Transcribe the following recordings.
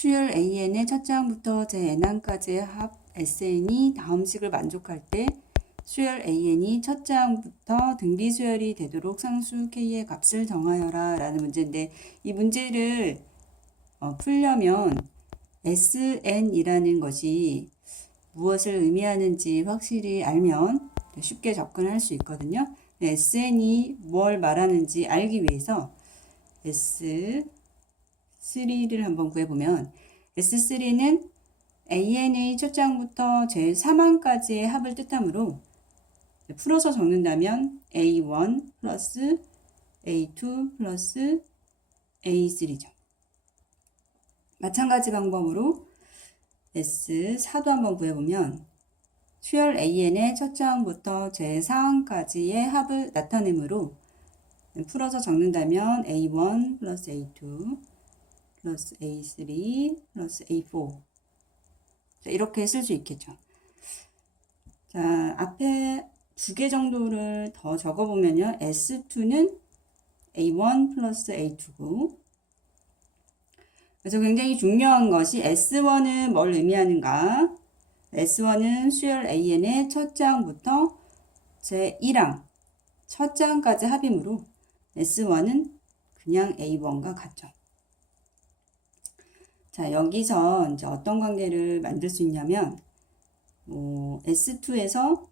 수열 AN의 첫 장부터 제 n항까지의 합 SN이 다음 식을 만족할 때 수열 AN이 첫 장부터 등비 수열이 되도록 상수 K의 값을 정하여라 라는 문제인데, 이 문제를 풀려면 SN이라는 것이 무엇을 의미하는지 확실히 알면 쉽게 접근할 수 있거든요. SN이 뭘 말하는지 알기 위해서 S3를 한번 구해보면, S3는 AN의 첫 장부터 제3항까지의 합을 뜻하므로 풀어서 적는다면 A1 플러스 A2 플러스 A3죠. 마찬가지 방법으로 S4도 한번 구해보면 수열 AN의 첫 장부터 제4항까지의 합을 나타내므로 풀어서 적는다면 A1 플러스 A2 플러스 A3 플러스 A4, 이렇게 쓸 수 있겠죠. 자, 앞에 두 개 정도를 더 적어보면요. S2는 A1 플러스 A2고, 그래서 굉장히 중요한 것이 S1은 뭘 의미하는가? S1은 수열 AN의 첫 장부터 제1항 첫 장까지 합이므로 S1은 그냥 A1과 같죠. 자, 여기서 이제 어떤 관계를 만들 수 있냐면, S2에서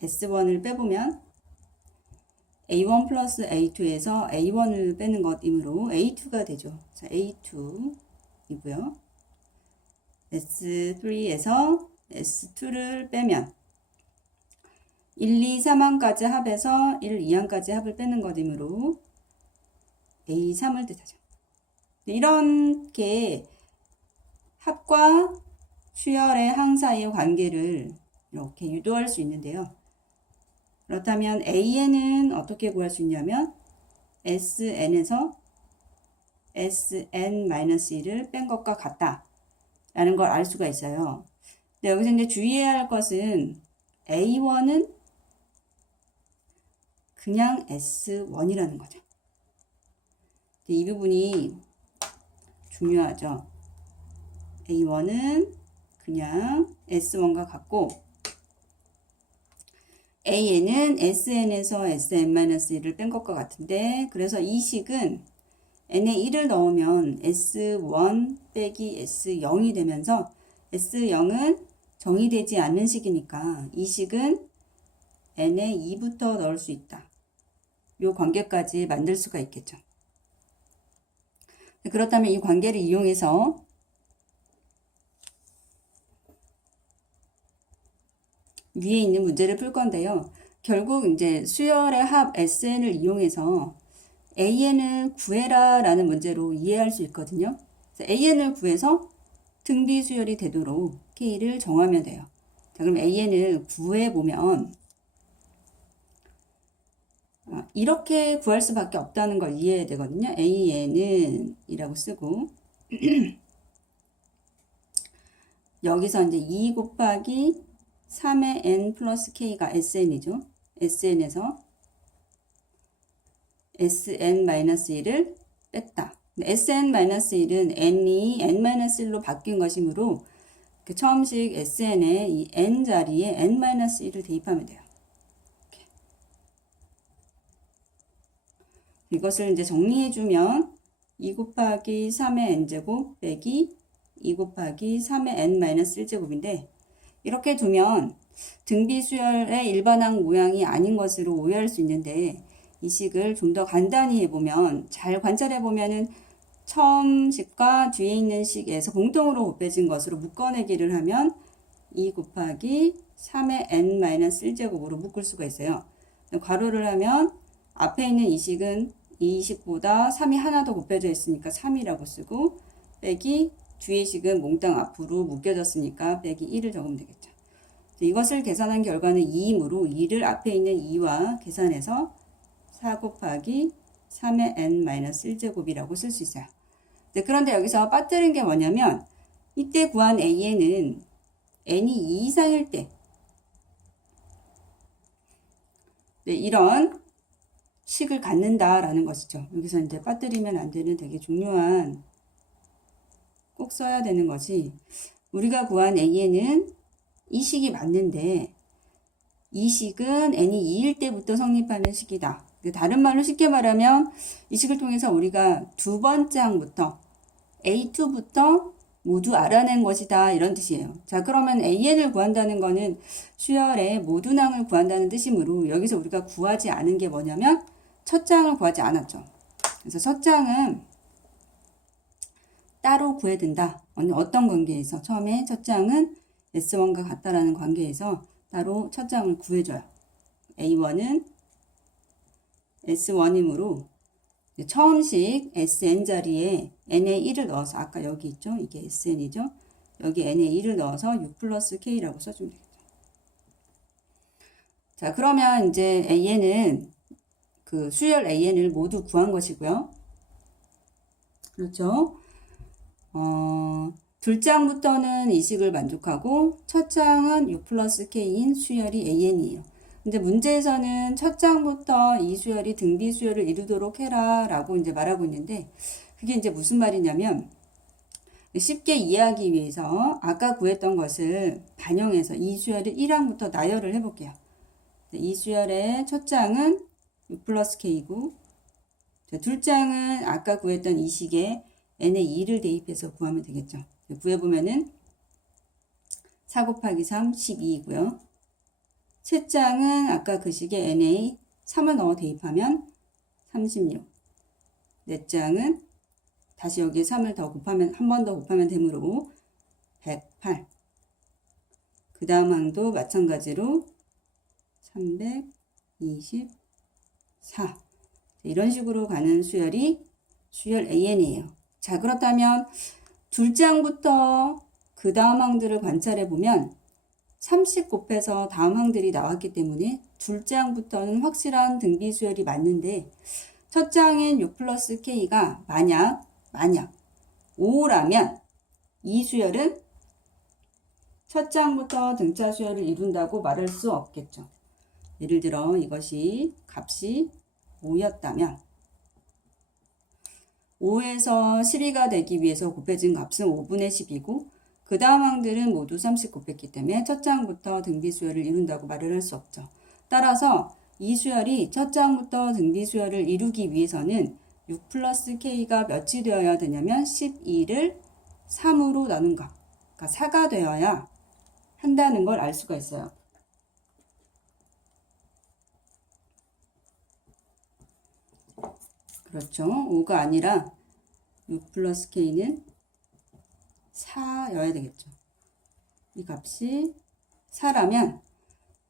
S1을 빼보면 A1 플러스 A2에서 A1을 빼는 것이므로 A2가 되죠. 자, A2이고요. S3에서 S2를 빼면 1, 2, 3항까지 합에서 1, 2항까지 합을 빼는 것이므로 A3을 뜻하죠. 이렇게 합과 수열의 항 사이의 관계를 이렇게 유도할 수 있는데요. 그렇다면 AN은 어떻게 구할 수 있냐면 SN에서 SN-1을 뺀 것과 같다 라는 걸 알 수가 있어요. 근데 여기서 이제 주의해야 할 것은 A1은 그냥 S1이라는 거죠. 이 부분이 중요하죠. A1은 그냥 S1과 같고, AN은 SN에서 SN-1을 뺀 것과 같은데, 그래서 이 식은 N에 1을 넣으면 S1 빼기 S0이 되면서 S0은 정의되지 않는 식이니까 이 식은 N에 2부터 넣을 수 있다. 이 관계까지 만들 수가 있겠죠. 그렇다면 이 관계를 이용해서 위에 있는 문제를 풀 건데요. 결국 이제 수열의 합 SN을 이용해서 AN을 구해라 라는 문제로 이해할 수 있거든요. AN을 구해서 등비 수열이 되도록 K를 정하면 돼요. 자, 그럼 AN을 구해보면 이렇게 구할 수밖에 없다는 걸 이해해야 되거든요. AN은 이라고 쓰고 여기서 이제 2 곱하기 3의 N 플러스 K가 SN이죠. SN에서 SN-1을 뺐다. SN-1은 N이 N-1로 바뀐 것이므로 그 처음식 SN의 이 N 자리에 N-1을 대입하면 돼요. 이것을 이제 정리해주면 2 곱하기 3의 n제곱 빼기 2 곱하기 3의 n-1제곱인데, 이렇게 두면 등비수열의 일반항 모양이 아닌 것으로 오해할 수 있는데, 이 식을 좀 더 간단히 해보면, 잘 관찰해보면은 처음 식과 뒤에 있는 식에서 공통으로 곱해진 것으로 묶어내기를 하면 2 곱하기 3의 n-1제곱으로 묶을 수가 있어요. 괄호를 하면 앞에 있는 이 식은 이 식보다 3이 하나 더 곱해져 있으니까 3이라고 쓰고, 빼기 뒤의 식은 몽땅 앞으로 묶여졌으니까 빼기 1을 적으면 되겠죠. 이것을 계산한 결과는 2이므로 2를 앞에 있는 2와 계산해서 4 곱하기 3의 n-1제곱이라고 쓸 수 있어요. 그런데 여기서 빠뜨린 게 뭐냐면, 이때 구한 AN은 n이 2 이상일 때 이런 식을 갖는다라는 것이죠. 여기서 이제 빠뜨리면 안 되는 되게 중요한 꼭 써야 되는 것이 우리가 구한 AN은 이 식이 맞는데 이 식은 n이 2일 때부터 성립하는 식이다. 다른 말로 쉽게 말하면 이 식을 통해서 우리가 두 번째 항부터 A2부터 모두 알아낸 것이다 이런 뜻이에요. 자, 그러면 AN을 구한다는 거는 수열의 모든 항을 구한다는 뜻이므로 여기서 우리가 구하지 않은 게 뭐냐면 첫 장을 구하지 않았죠. 그래서 첫 장은 따로 구해야 된다. 어떤 관계에서? 처음에 첫 장은 S1과 같다라는 관계에서 따로 첫 장을 구해줘요. A1은 S1이므로 처음식 SN 자리에 N의 1을 넣어서 아까 여기 있죠? 이게 SN이죠? 여기 N의 1을 넣어서 6 플러스 K라고 써주면 되겠죠. 자, 그러면 이제 AN은 그 수열 AN을 모두 구한 것이고요. 그렇죠? 둘 장부터는 이 식을 만족하고 첫 장은 6 플러스 K인 수열이 AN이에요. 근데 문제에서는 첫 장부터 이 수열이 등비 수열을 이루도록 해라 라고 이제 말하고 있는데 그게 이제 무슨 말이냐면 쉽게 이해하기 위해서 아까 구했던 것을 반영해서 이 수열을 1항부터 나열을 해볼게요. 이 수열의 첫 장은 6 플러스 K고 둘 장은 아까 구했던 이 식에 n의 2를 대입해서 구하면 되겠죠. 구해보면은 4 곱하기 3, 12이고요. 셋 장은 아까 그 식에 n의 3을 넣어 대입하면 36. 넷 장은 다시 여기에 3을 더 곱하면, 한 번 더 곱하면 되므로 108. 그 다음 항도 마찬가지로 324. 이런 식으로 가는 수열이 수열 AN이에요. 자, 그렇다면 둘 장부터 그 다음 항들을 관찰해 보면 30 곱해서 다음 항들이 나왔기 때문에 둘 장부터는 확실한 등비 수열이 맞는데 첫 장인 6 플러스 K가 만약 5라면 이 수열은 첫 장부터 등차 수열을 이룬다고 말할 수 없겠죠. 예를 들어 이것이 값이 5였다면 5에서 12가 되기 위해서 곱해진 값은 5분의 10이고 그 다음 항들은 모두 30 곱했기 때문에 첫 장부터 등비 수열을 이룬다고 말을 할 수 없죠. 따라서 이 수열이 첫 장부터 등비 수열을 이루기 위해서는 6 플러스 K가 몇이 되어야 되냐면 12를 3으로 나눈 것. 그러니까 4가 되어야 한다는 걸 알 수가 있어요. 그렇죠. 5가 아니라 6 플러스 K는 4여야 되겠죠. 이 값이 4라면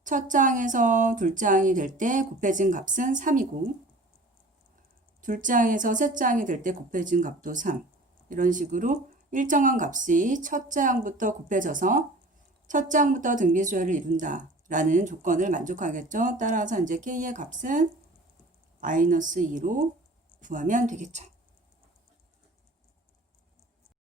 첫 장에서 둘 장이 될 때 곱해진 값은 3이고 둘 장에서 셋 장이 될 때 곱해진 값도 3. 이런 식으로 일정한 값이 첫 장부터 곱해져서 첫 장부터 등비 수열을 이룬다 라는 조건을 만족하겠죠. 따라서 이제 K의 값은 마이너스 2로 구하면 되겠죠.